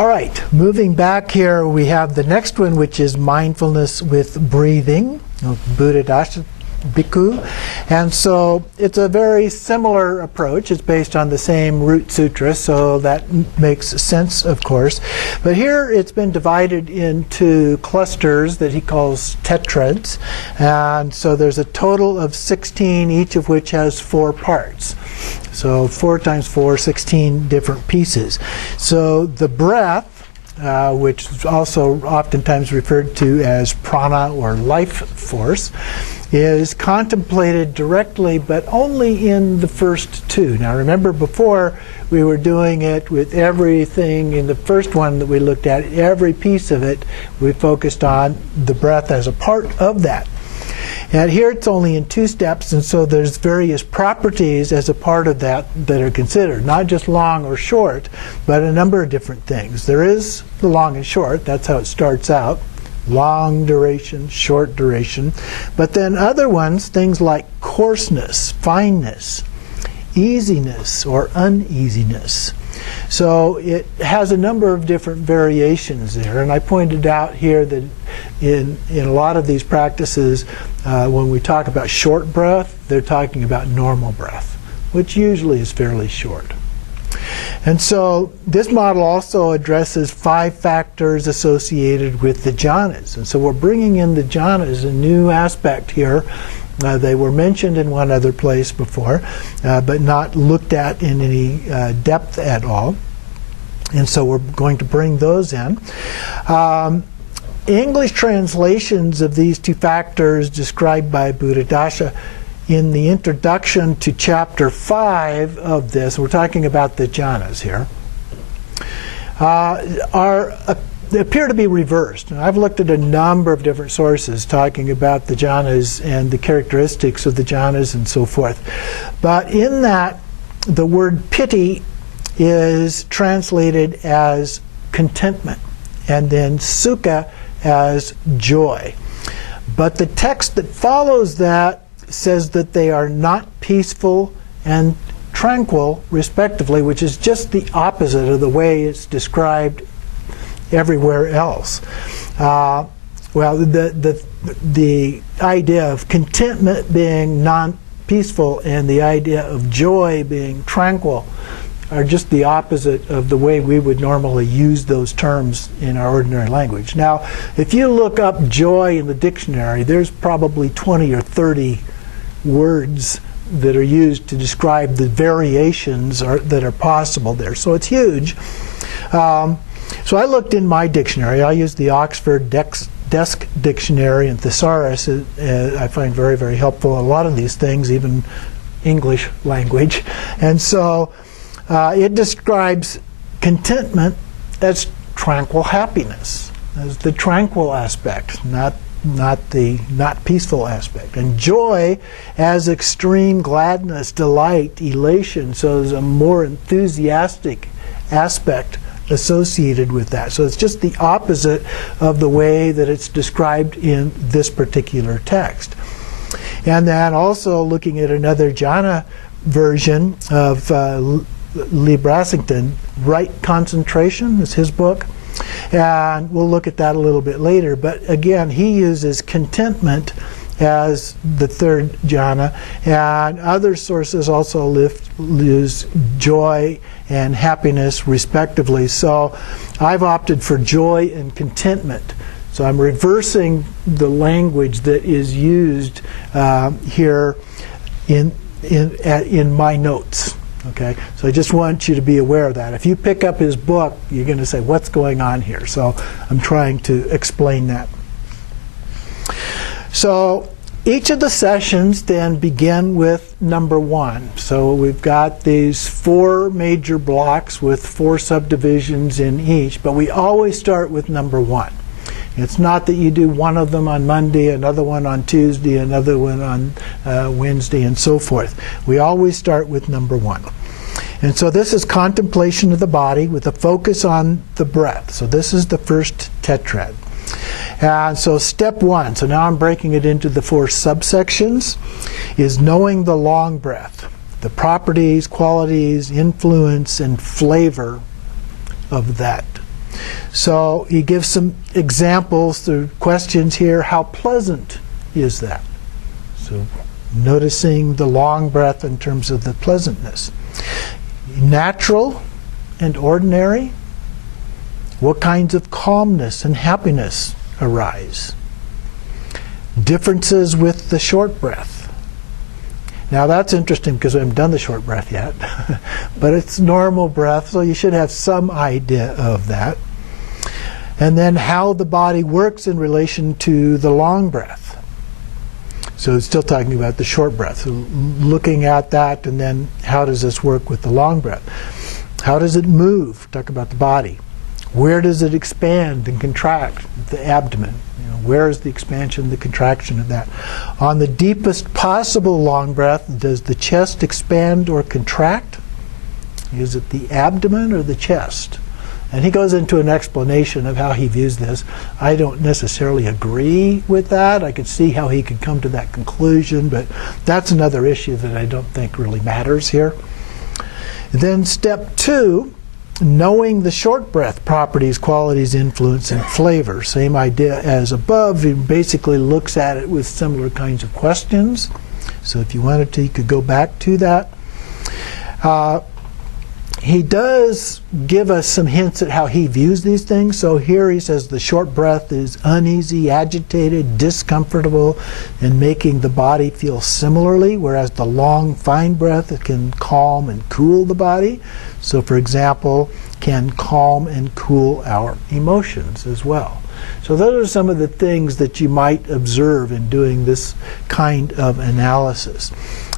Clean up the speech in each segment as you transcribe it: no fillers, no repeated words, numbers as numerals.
All right, moving back here, we have the next one, which is mindfulness with breathing, of Buddhadasa Bhikkhu. And so it's a very similar approach. It's based on the same root sutra, so that makes sense, of course. But here it's been divided into clusters that he calls tetrads. And so there's a total of 16, each of which has 4 parts. So 4 times 4, 16 different pieces. So the breath, which is also oftentimes referred to as prana or life force, is contemplated directly, but only in the first 2. Now remember, before we were doing it with everything in the first one that we looked at, every piece of it, we focused on the breath as a part of that. And here it's only in 2 steps, and so there's various properties as a part of that that are considered, not just long or short, but a number of different things. There is the long and short, that's how it starts out. Long duration, short duration. But then other ones, things like courseness, fineness, easiness or uneasiness. So it has a number of different variations there. And I pointed out here that in a lot of these practices, when we talk about short breath, they're talking about normal breath, which usually is fairly short. And so this model also addresses 5 factors associated with the jhanas. And so we're bringing in the jhanas, a new aspect here. They were mentioned in one other place before, but not looked at in any depth at all. And so we're going to bring those in. English translations of these 2 factors described by Buddhadasa in the introduction to chapter 5 of this, we're talking about the jhanas here, appear to be reversed. And I've looked at a number of different sources talking about the jhanas and the characteristics of the jhanas and so forth. But in that, the word piti is translated as contentment, and then sukha as joy. But the text that follows that says that they are not peaceful and tranquil, respectively, which is just the opposite of the way it's described everywhere else. Well, the idea of contentment being non-peaceful and the idea of joy being tranquil are just the opposite of the way we would normally use those terms in our ordinary language. Now, if you look up joy in the dictionary, there's probably 20 or 30 words that are used to describe the variations that are possible there. So it's huge. So I looked in my dictionary. I used the Oxford Desk Dictionary and Thesaurus. I find very, very helpful. A lot of these things, even English language. And so it describes contentment as tranquil happiness, as the tranquil aspect, not the not peaceful aspect. And joy as extreme gladness, delight, elation. So there's a more enthusiastic aspect associated with that. So it's just the opposite of the way that it's described in this particular text. And then also looking at another jhana version of Lee Brassington, Right Concentration is his book. And we'll look at that a little bit later. But again, he uses contentment as the 3rd jhana, and other sources also use joy and happiness respectively. So I've opted for joy and contentment. So I'm reversing the language that is used here in my notes. Okay, so I just want you to be aware of that. If you pick up his book, you're going to say, what's going on here? So I'm trying to explain that. So each of the sessions then begin with number 1. So we've got these 4 major blocks with 4 subdivisions in each, but we always start with number 1. It's not that you do one of them on Monday, another one on Tuesday, another one on Wednesday, and so forth. We always start with number 1. And so this is contemplation of the body with a focus on the breath. So this is the first tetrad. And so step 1, so now I'm breaking it into the 4 subsections, is knowing the long breath, the properties, qualities, influence, and flavor of that. So he gives some examples through questions here. How pleasant is that? So noticing the long breath in terms of the pleasantness. Natural and ordinary. What kinds of calmness and happiness arise? Differences with the short breath. Now that's interesting because I haven't done the short breath yet, but it's normal breath, so you should have some idea of that. And then how the body works in relation to the long breath. So it's still talking about the short breath. So looking at that, and then how does this work with the long breath? How does it move? Talk about the body. Where does it expand and contract? The abdomen. Where is the expansion, the contraction of that? On the deepest possible long breath, does the chest expand or contract? Is it the abdomen or the chest? And he goes into an explanation of how he views this. I don't necessarily agree with that. I could see how he could come to that conclusion, but that's another issue that I don't think really matters here. Then step 2, knowing the short breath properties, qualities, influence, and flavor. Same idea as above. He basically looks at it with similar kinds of questions. So if you wanted to, you could go back to that. He does give us some hints at how he views these things. So here he says the short breath is uneasy, agitated, discomfortable, and making the body feel similarly, whereas the long, fine breath, it can calm and cool the body. So for example, can calm and cool our emotions as well. So those are some of the things that you might observe in doing this kind of analysis.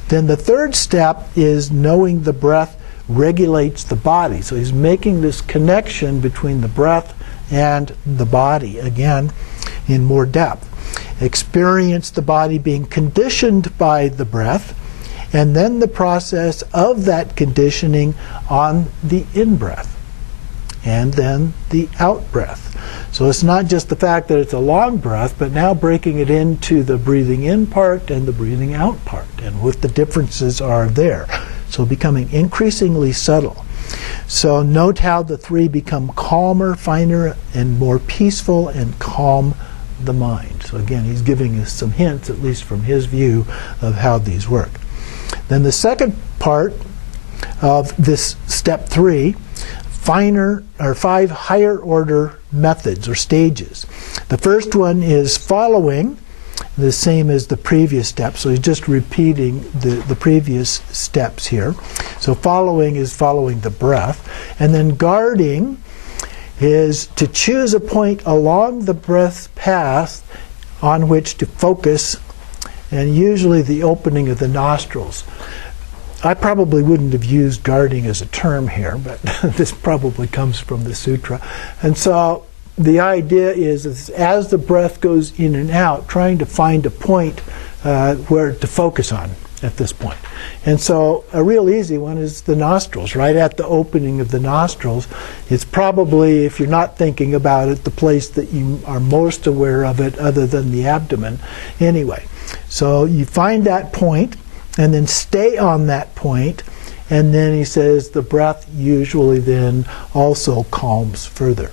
Then the third step is knowing the breath regulates the body. So he's making this connection between the breath and the body, again, in more depth. Experience the body being conditioned by the breath, and then the process of that conditioning on the in-breath, and then the out-breath. So it's not just the fact that it's a long breath, but now breaking it into the breathing in part and the breathing out part, and what the differences are there. So becoming increasingly subtle. So note how the three become calmer, finer, and more peaceful, and calm the mind. So again, he's giving us some hints, at least from his view, of how these work. Then the second part of this step 3, finer or 5 higher order methods or stages. The first one is following, the same as the previous step. So he's just repeating the previous steps here. So following is following the breath. And then guarding is to choose a point along the breath's path on which to focus, and usually the opening of the nostrils. I probably wouldn't have used guarding as a term here, but this probably comes from the sutra. And so the idea is as the breath goes in and out, trying to find a point where to focus on at this point. And so a real easy one is the nostrils, right at the opening of the nostrils. It's probably, if you're not thinking about it, the place that you are most aware of it other than the abdomen. Anyway, so you find that point and then stay on that point, and then he says the breath usually then also calms further.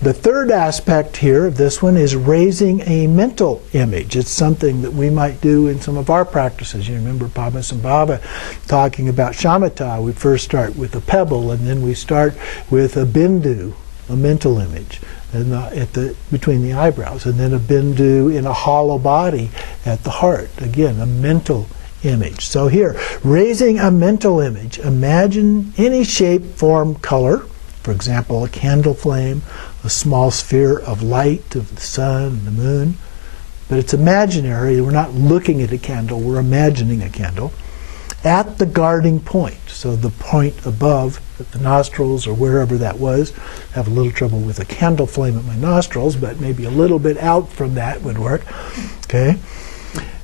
The third aspect here of this one is raising a mental image. It's something that we might do in some of our practices. You remember Padmasambhava talking about shamatha. We first start with a pebble, and then we start with a bindu, a mental image, and between the eyebrows, and then a bindu in a hollow body at the heart. Again, a mental image. So here, raising a mental image. Imagine any shape, form, color. For example, a candle flame, a small sphere of light of the sun and the moon. But it's imaginary. We're not looking at a candle. We're imagining a candle. At the guarding point. So the point above at the nostrils or wherever that was. I have a little trouble with a candle flame at my nostrils, but maybe a little bit out from that would work. Okay.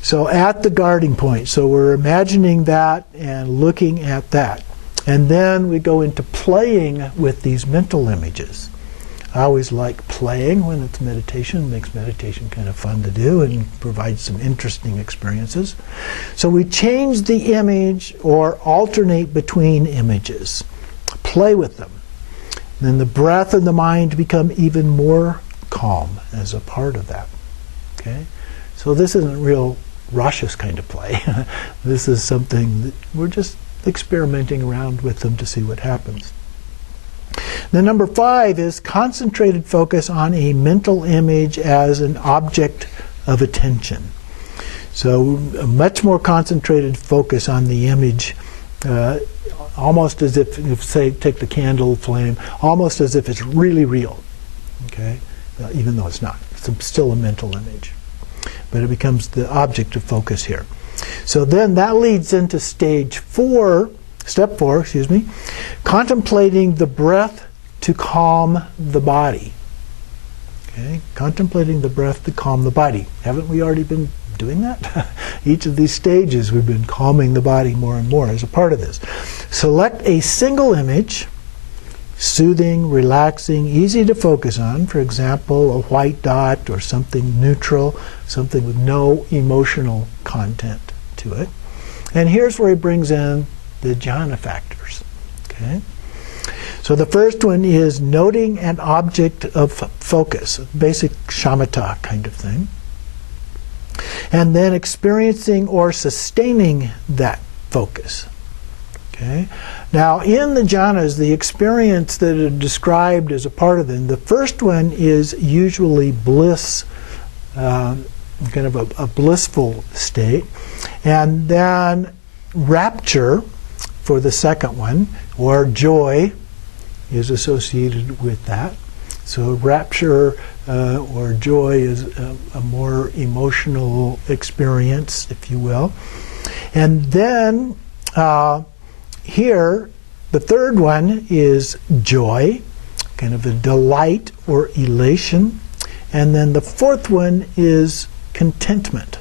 So at the guarding point. So we're imagining that and looking at that. And then we go into playing with these mental images. I always like playing when it's meditation. It makes meditation kind of fun to do and provides some interesting experiences. So we change the image or alternate between images. Play with them. Then the breath and the mind become even more calm as a part of that. Okay? So this isn't real Rasha's kind of play. This is something that we're just experimenting around with them to see what happens. Then number 5 is concentrated focus on a mental image as an object of attention. So a much more concentrated focus on the image, almost as if, say, take the candle flame, almost as if it's really real. Okay? Even though it's not. It's still a mental image. But it becomes the object of focus here. So then that leads into step 4, contemplating the breath to calm the body. Okay? Contemplating the breath to calm the body. Haven't we already been doing that? Each of these stages we've been calming the body more and more as a part of this. Select a single image, soothing, relaxing, easy to focus on. For example, a white dot or something neutral, something with no emotional content to it. And here's where he brings in the jhana factors. Okay? So the first one is noting an object of focus, basic shamatha kind of thing. And then experiencing or sustaining that focus. Okay? Now, in the jhanas, the experience that are described as a part of them, the first one is usually bliss, kind of a blissful state. And then rapture for the second one, or joy, is associated with that. So rapture or joy is a more emotional experience, if you will. And then here, the third one is joy, kind of a delight or elation. And then the fourth one is contentment.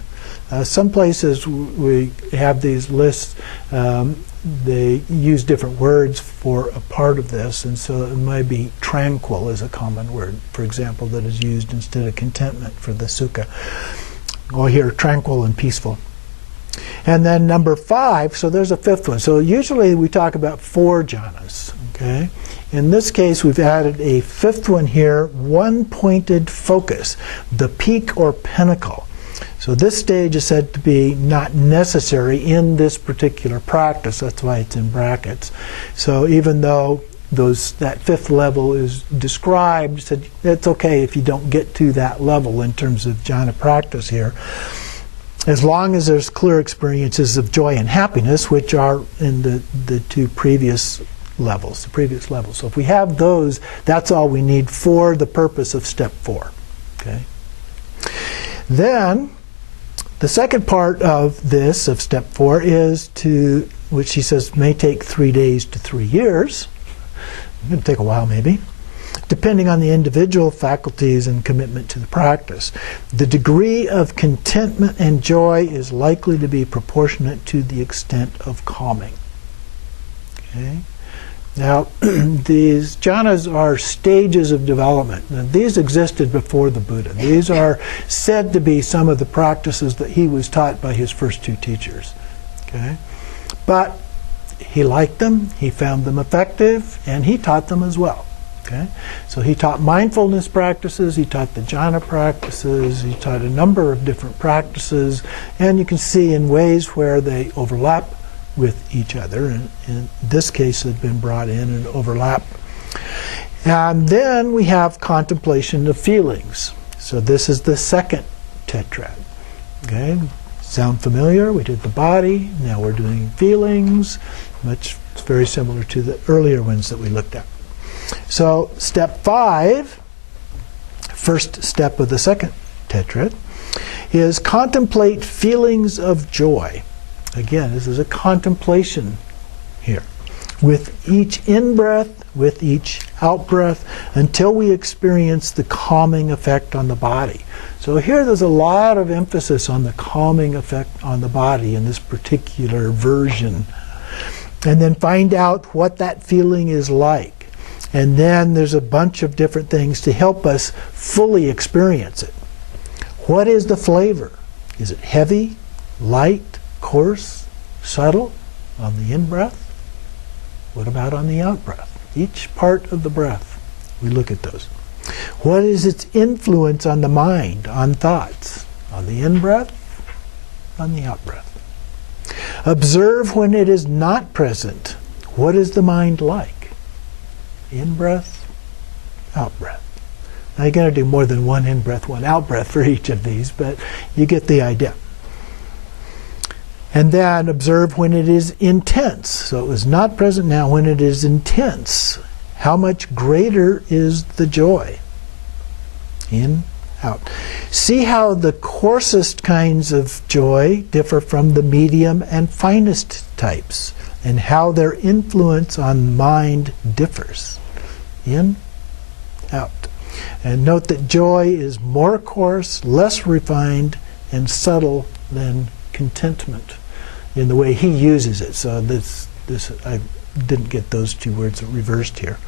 Some places we have these lists, they use different words for a part of this, and so it might be tranquil is a common word, for example, that is used instead of contentment for the sukha. Or here, tranquil and peaceful. And then number 5, so there's a fifth one. So usually we talk about 4 jhanas. Okay? In this case, we've added a fifth one here, one-pointed focus, the peak or pinnacle. So this stage is said to be not necessary in this particular practice. That's why it's in brackets. So even though that fifth level is described, said it's okay if you don't get to that level in terms of jhana practice here, as long as there's clear experiences of joy and happiness, which are in the 2 previous levels, the previous levels. So if we have those, that's all we need for the purpose of step 4. Okay. Then the second part of this, of step 4, is to, which he says may take 3 days to 3 years. It's going to take a while maybe, depending on the individual faculties and commitment to the practice. The degree of contentment and joy is likely to be proportionate to the extent of calming. Okay? Now, these jhanas are stages of development. Now, these existed before the Buddha. These are said to be some of the practices that he was taught by his first 2 teachers. Okay? But he liked them, he found them effective, and he taught them as well. Okay? So he taught mindfulness practices, he taught the jhana practices, he taught a number of different practices, and you can see in ways where they overlap with each other. And in this case, they've been brought in and overlap. And then we have contemplation of feelings. So this is the second tetrad. Okay? Sound familiar? We did the body, now we're doing feelings. It's very similar to the earlier ones that we looked at. So step 5, first step of the second tetrad, is contemplate feelings of joy. Again, this is a contemplation here. With each in-breath, with each out-breath, until we experience the calming effect on the body. So here there's a lot of emphasis on the calming effect on the body in this particular version. And then find out what that feeling is like. And then there's a bunch of different things to help us fully experience it. What is the flavor? Is it heavy, light, coarse, subtle on the in-breath? What about on the out-breath? Each part of the breath, we look at those. What is its influence on the mind, on thoughts? On the in-breath, on the out-breath. Observe when it is not present. What is the mind like? In-breath, out-breath. Now you're going to do more than one in-breath, one out-breath for each of these, but you get the idea. And then observe when it is intense. So it was not present now. When it is intense, how much greater is the joy? In, out. See how the coarsest kinds of joy differ from the medium and finest types, and how their influence on mind differs. In, out. And note that joy is more coarse, less refined, and subtle than contentment in the way he uses it. So this I didn't get those two words reversed here.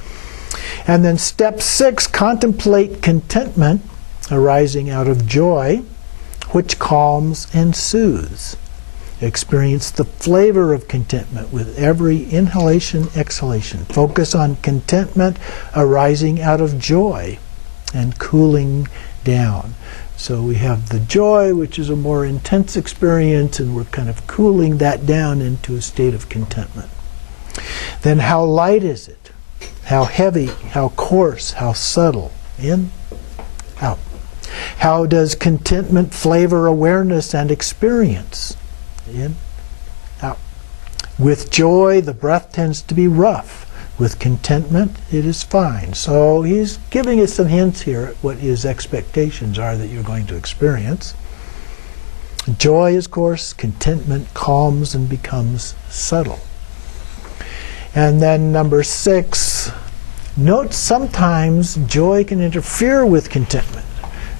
And then step 6, contemplate contentment arising out of joy, which calms and soothes. Experience the flavor of contentment with every inhalation, exhalation. Focus on contentment arising out of joy and cooling down. So we have the joy, which is a more intense experience, and we're kind of cooling that down into a state of contentment. Then how light is it? How heavy? How coarse? How subtle? In, out. How does contentment flavor awareness and experience? In, out. With joy, the breath tends to be rough. With contentment, it is fine. So he's giving us some hints here at what his expectations are that you're going to experience. Joy is coarse, contentment calms and becomes subtle. And then number 6, note sometimes joy can interfere with contentment.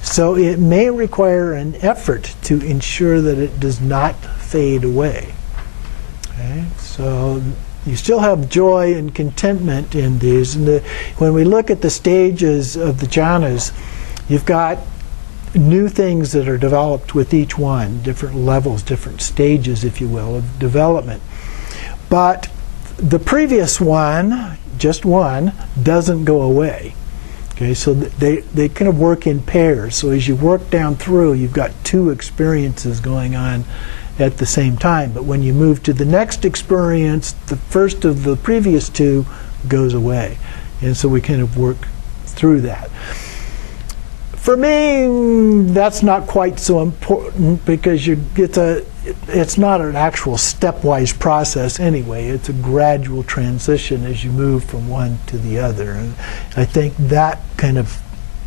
So it may require an effort to ensure that it does not fade away. Okay? So you still have joy and contentment in these. And when we look at the stages of the jhanas, you've got new things that are developed with each one, different levels, different stages, if you will, of development. But the previous one, just one, doesn't go away. Okay, so they kind of work in pairs. So as you work down through, you've got 2 experiences going on at the same time. But when you move to the next experience, the first of the previous 2 goes away. And so we kind of work through that. For me, that's not quite so important because it's not an actual stepwise process anyway. It's a gradual transition as you move from one to the other. And I think that kind of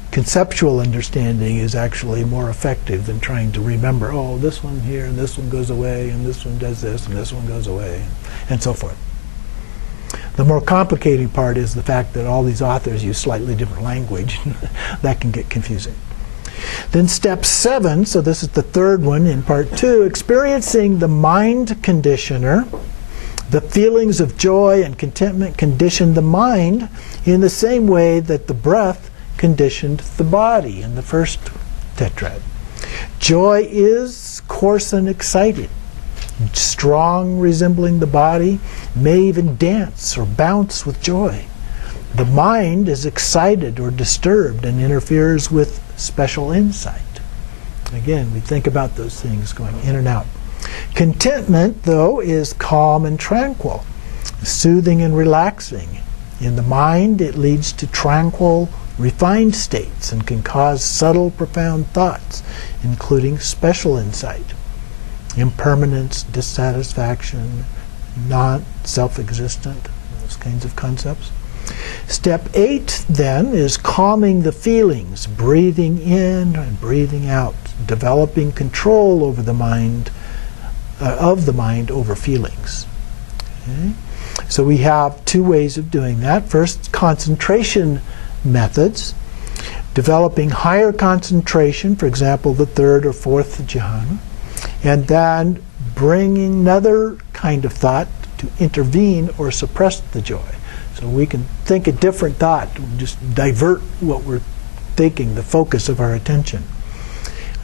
conceptual understanding is actually more effective than trying to remember, oh, this one here, and this one goes away, and this one does this, and this one goes away, and so forth. The more complicating part is the fact that all these authors use slightly different language. That can get confusing. Then step 7, so this is the third one in part 2, experiencing the mind conditioner. The feelings of joy and contentment condition the mind in the same way that the breath conditioned the body in the first tetrad. Joy is coarse and excited, strong, resembling the body, may even dance or bounce with joy. The mind is excited or disturbed and interferes with special insight. Again, we think about those things going in and out. Contentment, though, is calm and tranquil, soothing and relaxing. In the mind, it leads to tranquil, refined states and can cause subtle, profound thoughts, including special insight, impermanence, dissatisfaction, not self-existent, those kinds of concepts. Step 8, then, is calming the feelings, breathing in and breathing out, developing control over the mind, of the mind over feelings. Okay? So we have 2 ways of doing that. First, concentration methods, developing higher concentration, for example, the 3rd or 4th jhana, and then bringing another kind of thought to intervene or suppress the joy. So we can think a different thought, just divert what we're thinking, the focus of our attention.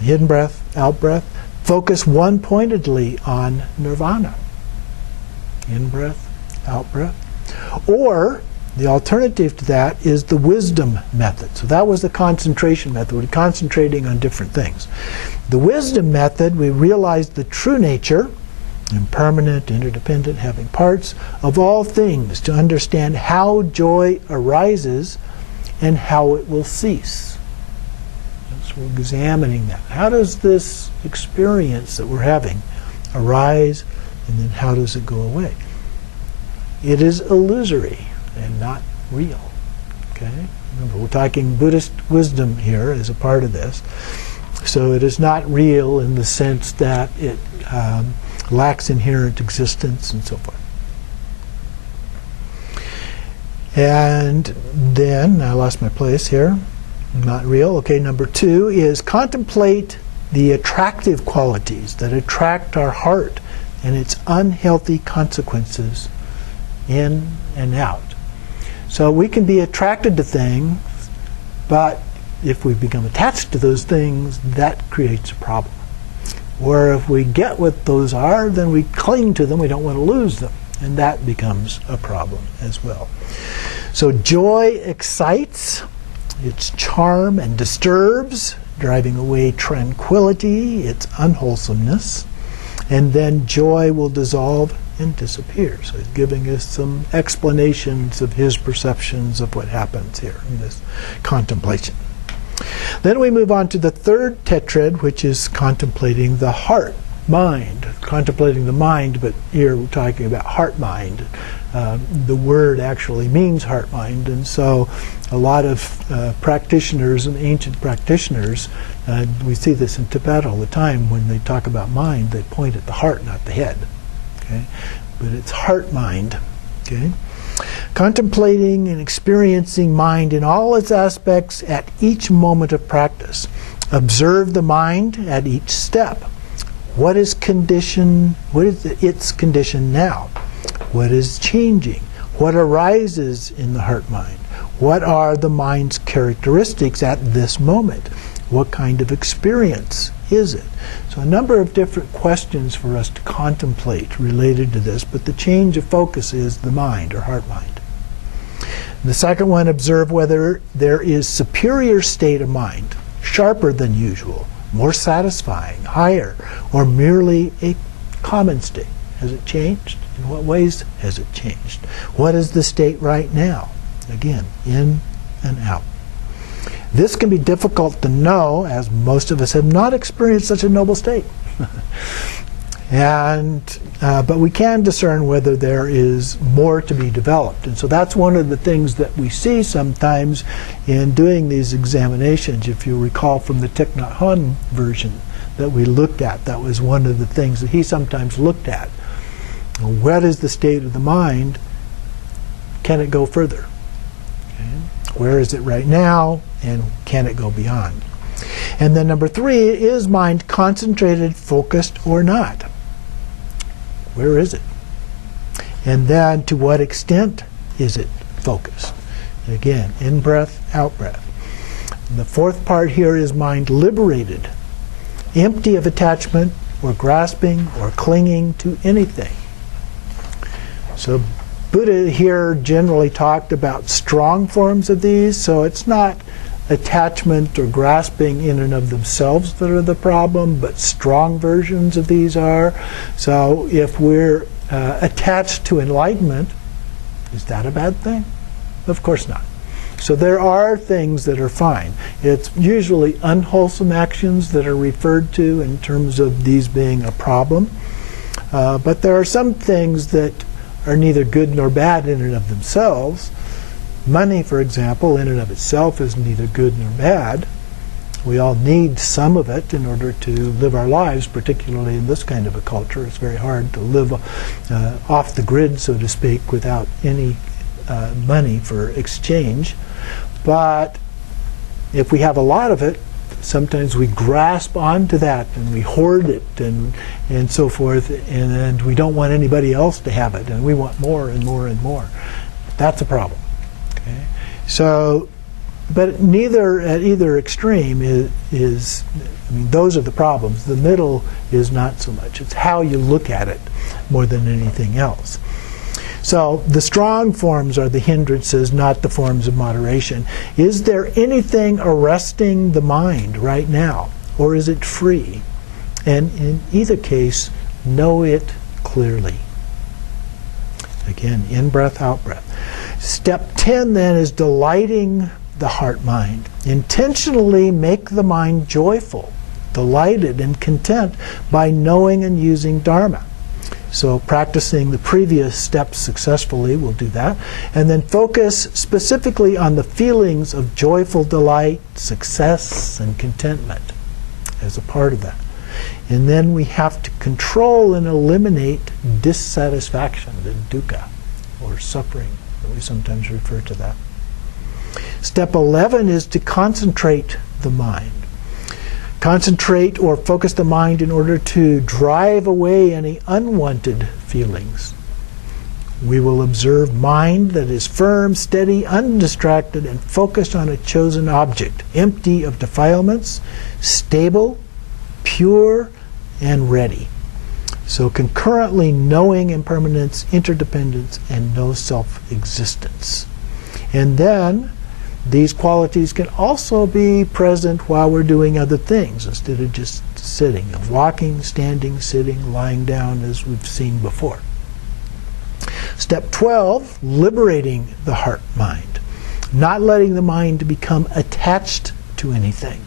In breath, out breath, focus one-pointedly on nirvana. In breath, out breath. Or The alternative to that is the wisdom method. So that was the concentration method. We're concentrating on different things. The wisdom method, we realized the true nature, impermanent, interdependent, having parts, of all things, to understand how joy arises and how it will cease. So we're examining that. How does this experience that we're having arise, and then how does it go away? It is illusory and not real. Okay? Remember, we're talking Buddhist wisdom here as a part of this. So it is not real in the sense that it lacks inherent existence and so forth. And then, I lost my place here. Not real. Okay, number 2 is contemplate the attractive qualities that attract our heart and its unhealthy consequences in and out. So we can be attracted to things, but if we become attached to those things, that creates a problem. Or if we get what those are, then we cling to them, we don't want to lose them, and that becomes a problem as well. So joy excites, its charm and disturbs, driving away tranquility, its unwholesomeness, and then joy will dissolve and disappear. So he's giving us some explanations of his perceptions of what happens here in this contemplation. Then we move on to the third tetrad, which is contemplating the heart, mind. Contemplating the mind, but here we're talking about heart-mind. The word actually means heart-mind, and so a lot of practitioners and ancient practitioners, we see this in Tibet all the time, when they talk about mind, they point at the heart, not the head. Okay? But it's heart-mind. Okay? Contemplating and experiencing mind in all its aspects at each moment of practice. Observe the mind at each step. What is its condition now? What is changing? What arises in the heart-mind? What are the mind's characteristics at this moment? What kind of experience is it? So a number of different questions for us to contemplate related to this, but the change of focus is the mind, or heart-mind. The second one, observe whether there is superior state of mind, sharper than usual, more satisfying, higher, or merely a common state. Has it changed? In what ways has it changed? What is the state right now? Again, in and out. This can be difficult to know, as most of us have not experienced such a noble state. But we can discern whether there is more to be developed. And so that's one of the things that we see sometimes in doing these examinations. If you recall from the Thich Nhat Hanh version that we looked at, that was one of the things that he sometimes looked at. What is the state of the mind? Can it go further? Okay. Where is it right now? And can it go beyond? And then number 3, is mind concentrated, focused, or not? Where is it? And then to what extent is it focused? Again, in-breath, out-breath. The fourth part here is mind liberated, empty of attachment or grasping or clinging to anything. So Buddha here generally talked about strong forms of these, so it's not attachment or grasping in and of themselves that are the problem, but strong versions of these are. So if we're attached to enlightenment, is that a bad thing? Of course not. So there are things that are fine. It's usually unwholesome actions that are referred to in terms of these being a problem. But there are some things that are neither good nor bad in and of themselves. Money, for example, in and of itself is neither good nor bad. We all need some of it in order to live our lives, particularly in this kind of a culture. It's very hard to live off the grid, so to speak, without any money for exchange. But if we have a lot of it, sometimes we grasp onto that and we hoard it and so forth, and we don't want anybody else to have it, and we want more and more and more. That's a problem. Okay? So, but at either extreme is, I mean, those are the problems. The middle is not so much. It's how you look at it more than anything else. So the strong forms are the hindrances, not the forms of moderation. Is there anything arresting the mind right now, or is it free? And in either case, know it clearly. Again, in-breath, out-breath. Step 10 then is delighting the heart-mind. Intentionally make the mind joyful, delighted, and content by knowing and using Dharma. So practicing the previous steps successfully will do that. And then focus specifically on the feelings of joyful delight, success, and contentment as a part of that. And then we have to control and eliminate dissatisfaction, the dukkha, or suffering. We sometimes refer to that. Step 11 is to concentrate the mind. Concentrate or focus the mind in order to drive away any unwanted feelings. We will observe mind that is firm, steady, undistracted, and focused on a chosen object, empty of defilements, stable, pure, and ready. So concurrently knowing impermanence, interdependence, and no self-existence. And then these qualities can also be present while we're doing other things instead of just sitting, walking, standing, sitting, lying down, as we've seen before. Step 12, liberating the heart-mind. Not letting the mind become attached to anything.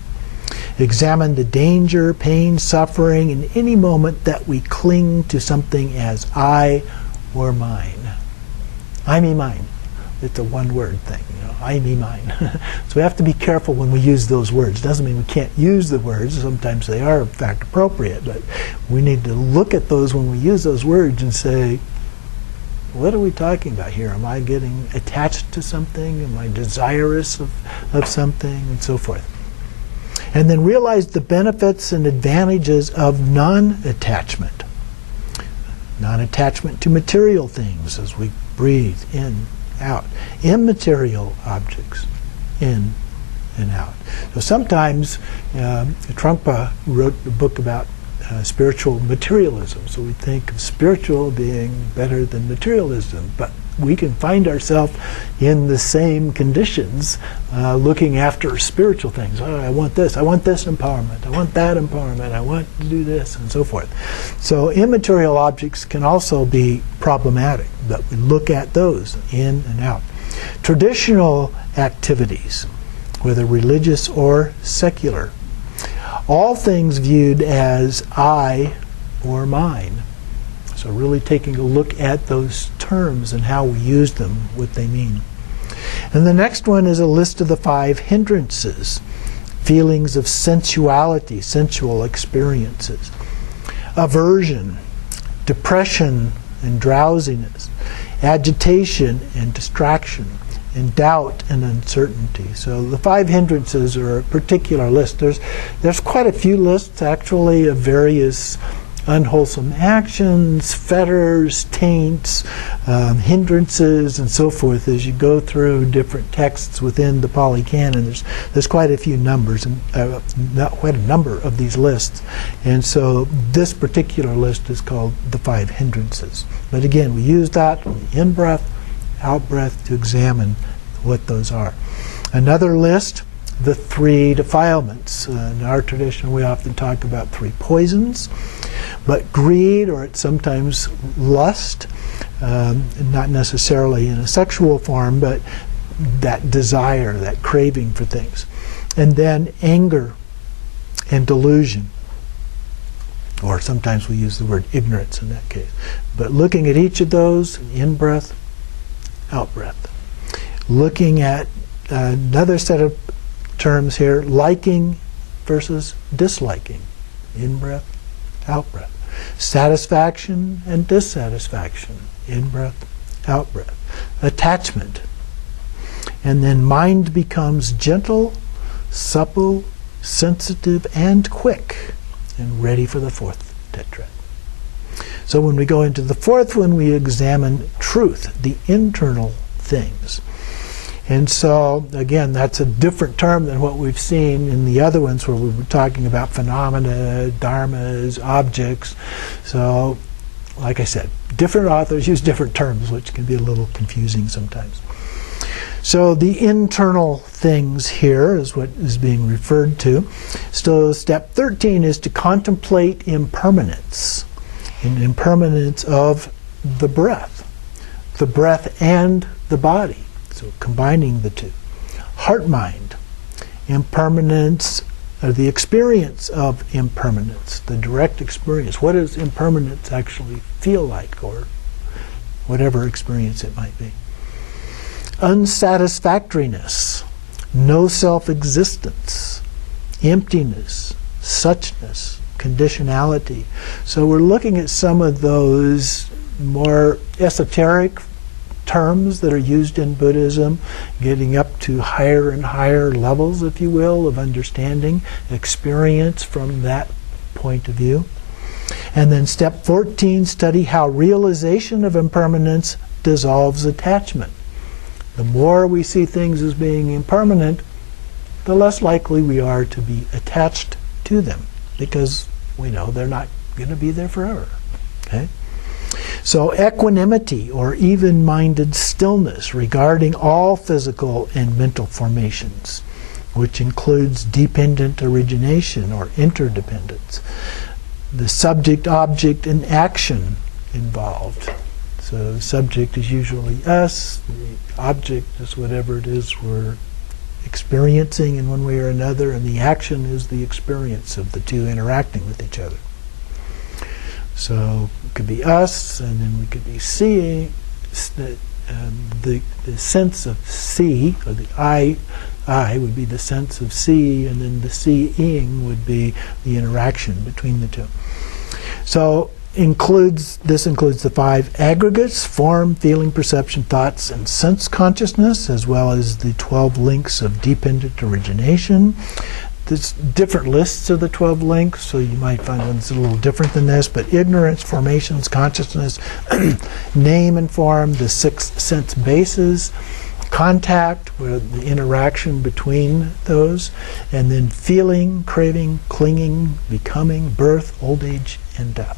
Examine the danger, pain, suffering in any moment that we cling to something as I or mine. I, me, mine. It's a one-word thing, I, me, mine. So we have to be careful when we use those words. Doesn't mean we can't use the words. Sometimes they are, in fact, appropriate. But we need to look at those when we use those words and say, what are we talking about here? Am I getting attached to something? Am I desirous of something? And so forth. And then realize the benefits and advantages of non-attachment. Non-attachment to material things as we breathe in, out. Immaterial objects, in and out. So sometimes Trungpa wrote a book about spiritual materialism. So we think of spiritual being better than materialism. But we can find ourselves in the same conditions looking after spiritual things. Oh, I want this empowerment, I want that empowerment, I want to do this, and so forth. So immaterial objects can also be problematic, but we look at those in and out. Traditional activities, whether religious or secular, all things viewed as I or mine. So really taking a look at those terms and how we use them, what they mean. And the next one is a list of the 5 hindrances. Feelings of sensuality, sensual experiences. Aversion, depression and drowsiness. Agitation and distraction. And doubt and uncertainty. So the 5 hindrances are a particular list. There's quite a few lists actually of various unwholesome actions, fetters, taints, hindrances, and so forth. As you go through different texts within the Pali Canon, there's quite a few numbers, and quite a number of these lists. And so this particular list is called the 5 hindrances. But again, we use that in-breath, out-breath to examine what those are. Another list, the 3 defilements. In our tradition, we often talk about 3 poisons. But greed, or it's sometimes lust, not necessarily in a sexual form, but that desire, that craving for things. And then anger and delusion. Or sometimes we use the word ignorance in that case. But looking at each of those, in-breath, out-breath. Looking at another set of terms here, liking versus disliking. In-breath, out-breath. Satisfaction and dissatisfaction. In-breath, out-breath. Attachment. And then mind becomes gentle, supple, sensitive, and quick, and ready for the 4th tetrad. So when we go into the 4th one, we examine truth, the internal things. And so, again, that's a different term than what we've seen in the other ones where we were talking about phenomena, dharmas, objects. So, like I said, different authors use different terms, which can be a little confusing sometimes. So the internal things here is what is being referred to. So step 13 is to contemplate impermanence, an impermanence of the breath and the body. So combining the two. Heart-mind, impermanence, the experience of impermanence, the direct experience. What does impermanence actually feel like, or whatever experience it might be? Unsatisfactoriness, no self-existence, emptiness, suchness, conditionality. So we're looking at some of those more esoteric terms that are used in Buddhism, getting up to higher and higher levels, if you will, of understanding, experience from that point of view. And then step 14, study how realization of impermanence dissolves attachment. The more we see things as being impermanent, the less likely we are to be attached to them, because we know they're not going to be there forever. Okay? So equanimity, or even-minded stillness regarding all physical and mental formations, which includes dependent origination or interdependence, the subject, object, and action involved. So the subject is usually us, the object is whatever it is we're experiencing in one way or another, and the action is the experience of the two interacting with each other. So it could be us, and then we could be seeing the sense of see, or the I would be the sense of see, and then the seeing would be the interaction between the two. So this includes the 5 aggregates: form, feeling, perception, thoughts, and sense consciousness, as well as the 12 links of dependent origination. There's different lists of the 12 links, so you might find one's a little different than this, but ignorance, formations, consciousness, name and form, the 6 sense bases, contact, where the interaction between those, and then feeling, craving, clinging, becoming, birth, old age, and death.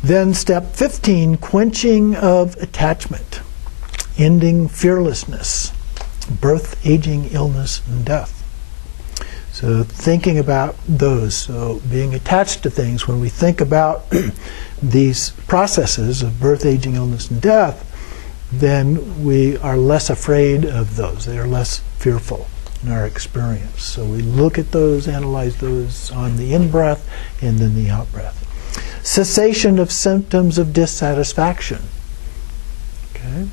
Then step 15, quenching of attachment, ending fearlessness, birth, aging, illness, and death. So thinking about those, so being attached to things, when we think about these processes of birth, aging, illness, and death, then we are less afraid of those. They are less fearful in our experience. So we look at those, analyze those on the in-breath and then the out-breath. Cessation of symptoms of dissatisfaction. Okay?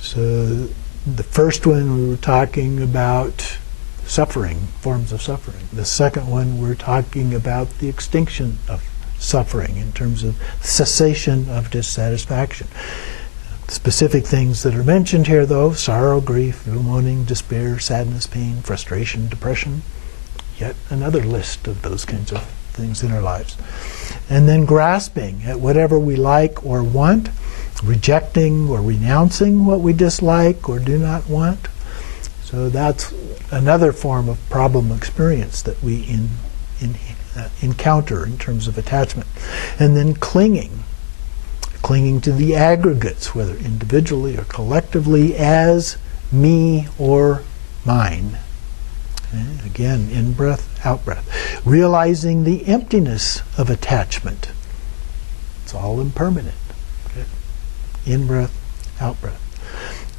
So the first one we were talking about suffering, forms of suffering. The second one we're talking about the extinction of suffering in terms of cessation of dissatisfaction. Specific things that are mentioned here, though: sorrow, grief, mourning, despair, sadness, pain, frustration, depression. Yet another list of those kinds of things in our lives. And then grasping at whatever we like or want, rejecting or renouncing what we dislike or do not want. So that's another form of problem experience that we encounter in terms of attachment. And then clinging to the aggregates, whether individually or collectively, as me or mine. Okay? Again, in-breath, out-breath. Realizing the emptiness of attachment. It's all impermanent. Okay? In-breath, out-breath.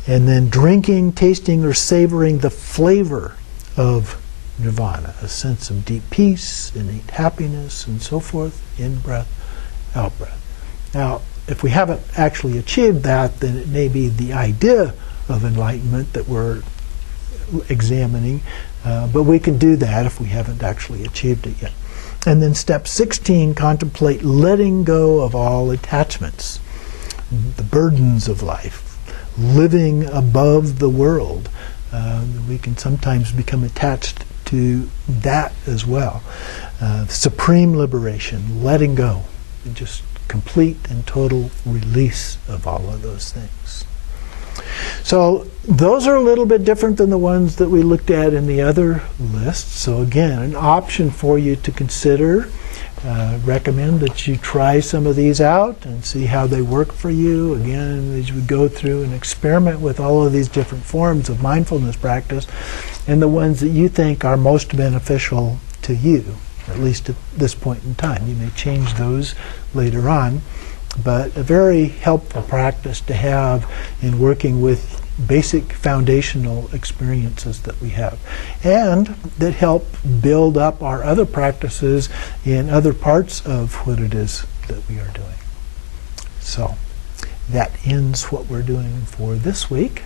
And then drinking, tasting, or savoring the flavor of nirvana, a sense of deep peace, innate happiness, and so forth. In-breath, out-breath. Now, if we haven't actually achieved that, then it may be the idea of enlightenment that we're examining, but we can do that if we haven't actually achieved it yet. And then step 16, contemplate letting go of all attachments, the burdens of life, living above the world. We can sometimes become attached to that as well. Supreme liberation, letting go, and just complete and total release of all of those things. So those are a little bit different than the ones that we looked at in the other lists. So again, an option for you to consider recommend that you try some of these out and see how they work for you. Again, as we go through and experiment with all of these different forms of mindfulness practice and the ones that you think are most beneficial to you, at least at this point in time. You may change those later on, but a very helpful practice to have in working with basic foundational experiences that we have, and that help build up our other practices in other parts of what it is that we are doing. So that ends what we're doing for this week.